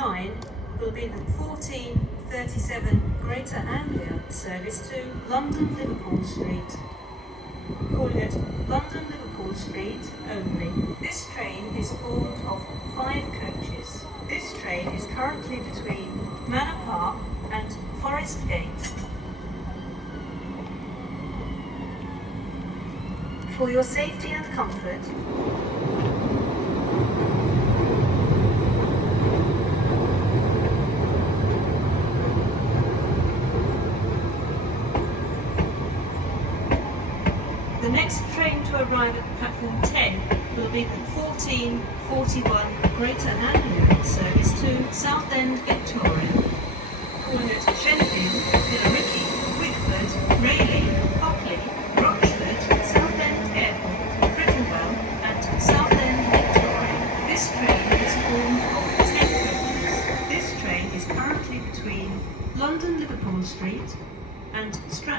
9 will be the 1437 Greater Anglia service to London Liverpool Street. Calling at London Liverpool Street only. This train is formed of 5 coaches. This train is currently between Manor Park and Forest Gate. For your safety and comfort, the next train to arrive at platform 10 will be the 1441 Greater Anglia service to Southend, Victoria. Calling at Sheffield, Billericay, Wickford, Rayleigh, Hockley, Rochford, Southend Airport, Crichtonwell and Southend, Victoria. This train is formed of 10 coaches. This train is currently between London Liverpool Street and Stratford.